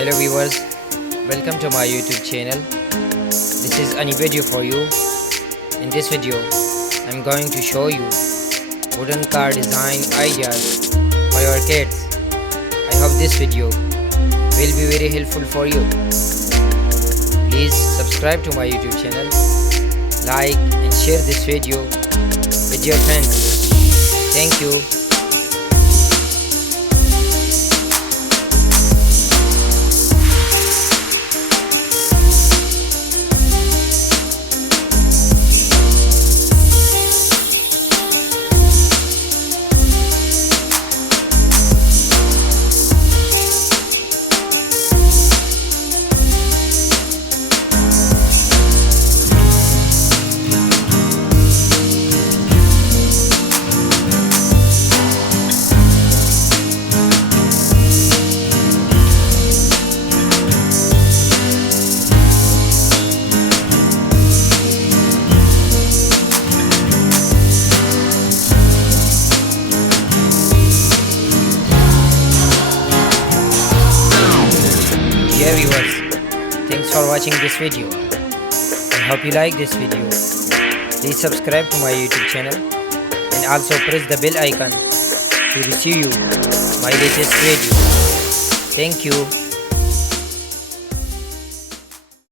Hello viewers, welcome to my YouTube channel. This is a new video for you. In this video, I'm going to show you wooden car design ideas for your kids. I hope this video will be very helpful for you. Please subscribe to my YouTube channel, like and share this video with your friends. Thank you. Dear viewers, thanks for watching this video. I hope you like this video. Please subscribe to my YouTube channel and also press the bell icon to receive my latest video. Thank you.